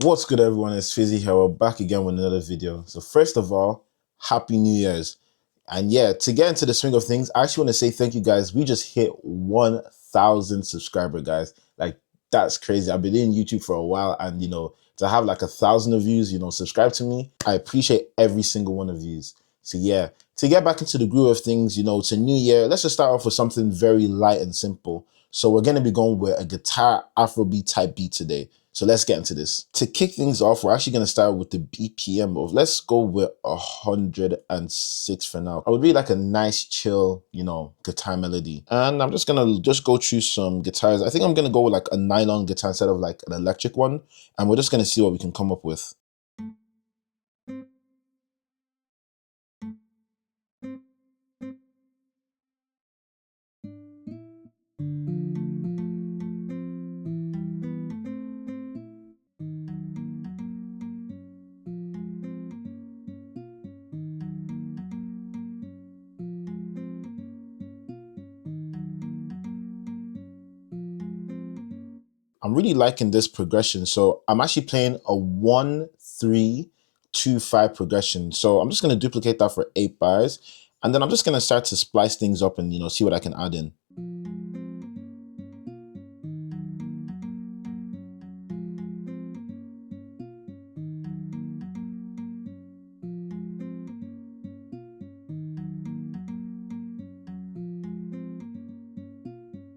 What's good, everyone? It's Fizzy here. We're back again with another video. So first of all, Happy New Year's. And yeah, to get into the swing of things, I actually want to say thank you guys. We just hit 1,000 subscribers, guys. Like, that's crazy. I've been in YouTube for a while, and to have like 1,000 of you, subscribe to me. I appreciate every single one of you. So yeah, to get back into the groove of things, it's a new year. Let's just start off with something very light and simple. So we're going to be going with a guitar Afrobeat type beat today. So let's get into this. To kick things off, we're actually going to start with the BPM of, let's go with 106 for now. I would really like a nice chill, guitar melody. And I'm just going to go through some guitars. I think I'm going to go with like a nylon guitar instead of like an electric one. And we're just going to see what we can come up with. I'm really liking this progression. So I'm actually playing a 1-3-2-5 progression. So I'm just going to duplicate that for 8 bars. And then I'm just going to start to splice things up and, see what I can add in.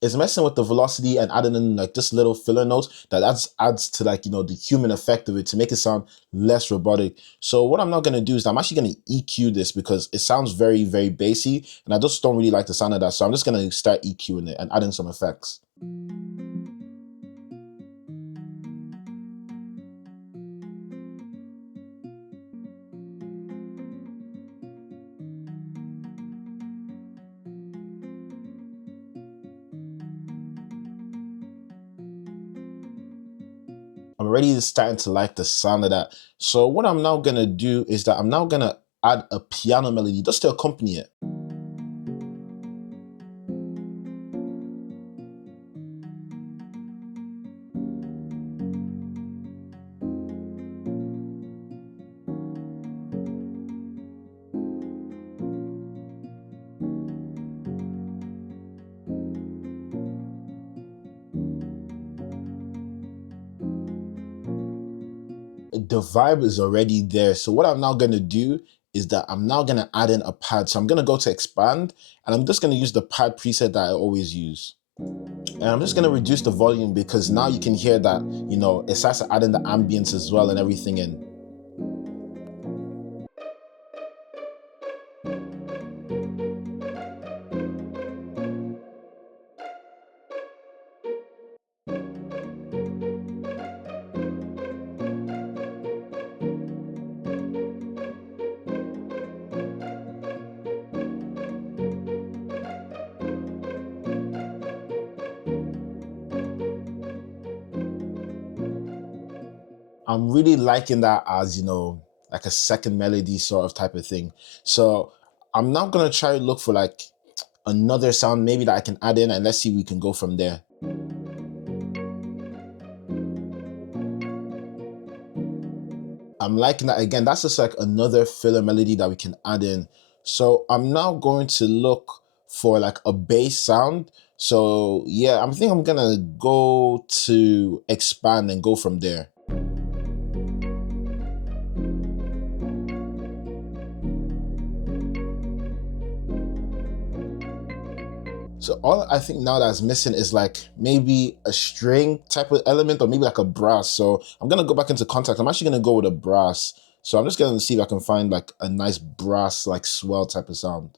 It's messing with the velocity and adding in like just little filler notes that adds to like, the human effect of it to make it sound less robotic. So what I'm not going to do is I'm actually going to EQ this because it sounds very, very bassy and I just don't really like the sound of that. So I'm just going to start EQing it and adding some effects. I'm already starting to like the sound of that. So what I'm now gonna do is that I'm now gonna add a piano melody just to accompany it. The vibe is already there. So what I'm now gonna do is that I'm now gonna add in a pad. So I'm gonna go to expand and I'm just gonna use the pad preset that I always use. And I'm just gonna reduce the volume because now you can hear that, it starts to add in the ambience as well and everything in. I'm really liking that as, like a second melody sort of type of thing. So I'm now gonna try to look for like another sound maybe that I can add in and let's see if we can go from there. I'm liking that again. That's just like another filler melody that we can add in. So I'm now going to look for like a bass sound. So yeah, I think I'm gonna go to expand and go from there. So all I think now that's missing is like maybe a string type of element or maybe like a brass. So I'm gonna go back into Kontakt. I'm actually gonna go with a brass. So I'm just gonna see if I can find like a nice brass, like swell type of sound.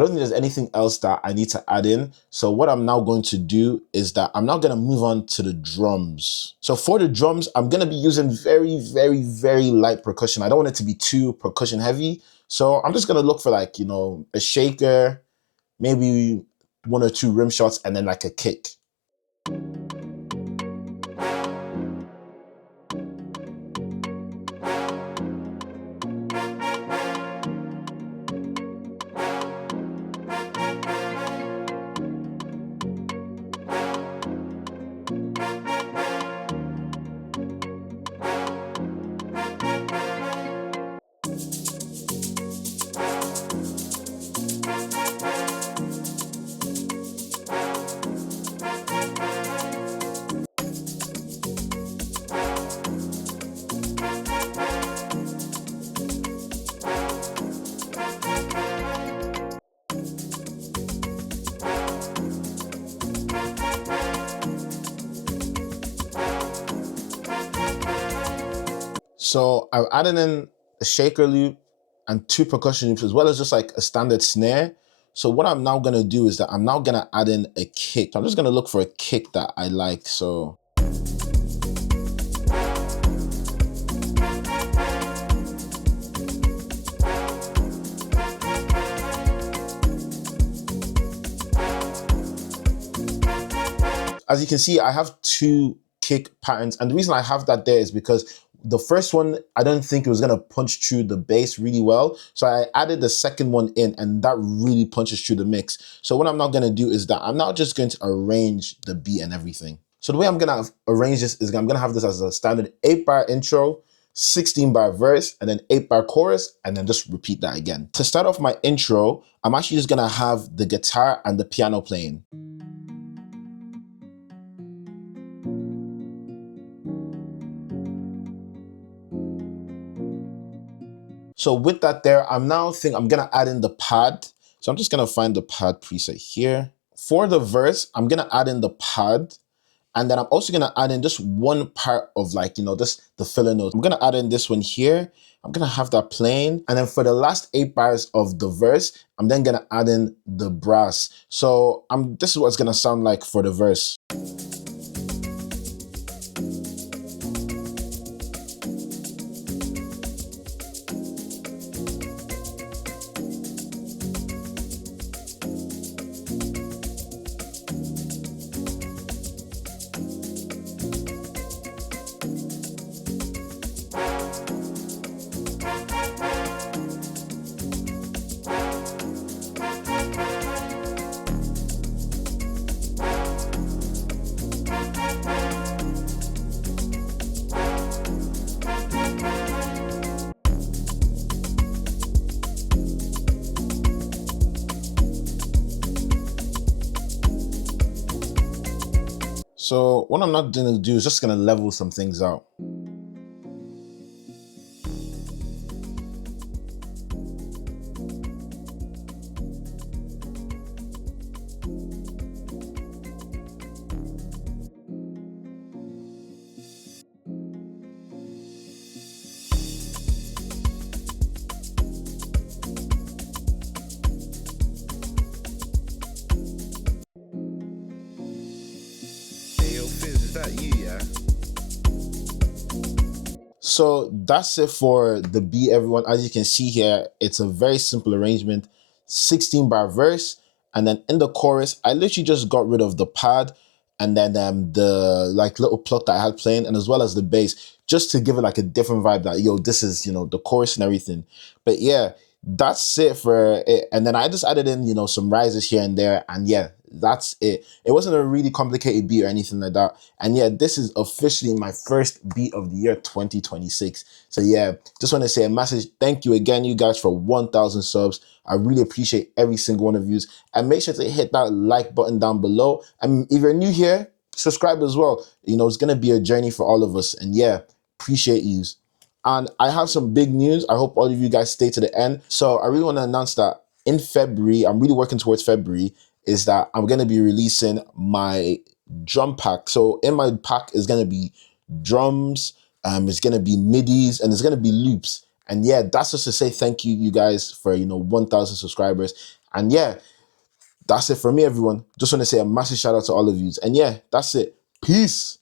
don't think there's anything else that I need to add in. So what I'm now going to do is that I'm now going to move on to the drums. So for the drums, I'm going to be using very, very, very light percussion. I don't want it to be too percussion heavy. So I'm just going to look for like, you know, a shaker, maybe 1 or 2 rim shots, and then like a kick. So I've added in a shaker loop and 2 percussion loops, as well as just like a standard snare. So what I'm now gonna do is that I'm now gonna add in a kick. I'm just gonna look for a kick that I like, so. As you can see, I have 2 kick patterns, and the reason I have that there is because the first one, I don't think it was gonna punch through the bass really well. So I added the second one in, and that really punches through the mix. So what I'm now gonna do is that I'm now just going to arrange the beat and everything. So the way I'm gonna arrange this is I'm gonna have this as a standard 8-bar intro, 16-bar verse, and then 8-bar chorus, and then just repeat that again. To start off my intro, I'm actually just gonna have the guitar and the piano playing. So with that there, I'm gonna add in the pad. So I'm just gonna find the pad preset here. For the verse, I'm gonna add in the pad, and then I'm also gonna add in just one part of like, you know, just the filler notes. I'm gonna add in this one here. I'm gonna have that playing. And then for the last 8 bars of the verse, I'm then gonna add in the brass. So this is what it's gonna sound like for the verse. So what I'm not gonna do is just gonna level some things out. So that's it for the beat, everyone. As you can see here, it's a very simple arrangement, 16-bar verse, and then in the chorus, I literally just got rid of the pad and then the like little pluck that I had playing, and as well as the bass, just to give it like a different vibe that, yo, this is, you know, the chorus and everything. But yeah, that's it for it. And then I just added in, you know, some rises here and there, and yeah, that's it. It wasn't a really complicated beat or anything like that. And yeah, this is officially my first beat of the year 2026. So yeah, just want to say a massive thank you again, you guys, for 1,000 subs. I really appreciate every single one of you. And make sure to hit that like button down below. And if you're new here, subscribe as well. You know, it's going to be a journey for all of us. And yeah, appreciate you. And I have some big news. I hope all of you guys stay to the end. So I really want to announce that in February, I'm really working towards February, is that I'm going to be releasing my drum pack. So in my pack is going to be drums, it's going to be midis, and it's going to be loops. And yeah, that's just to say thank you, you guys, for, you know, 1,000 subscribers. And yeah, that's it for me, everyone. Just want to say a massive shout out to all of you. And yeah, that's it. Peace.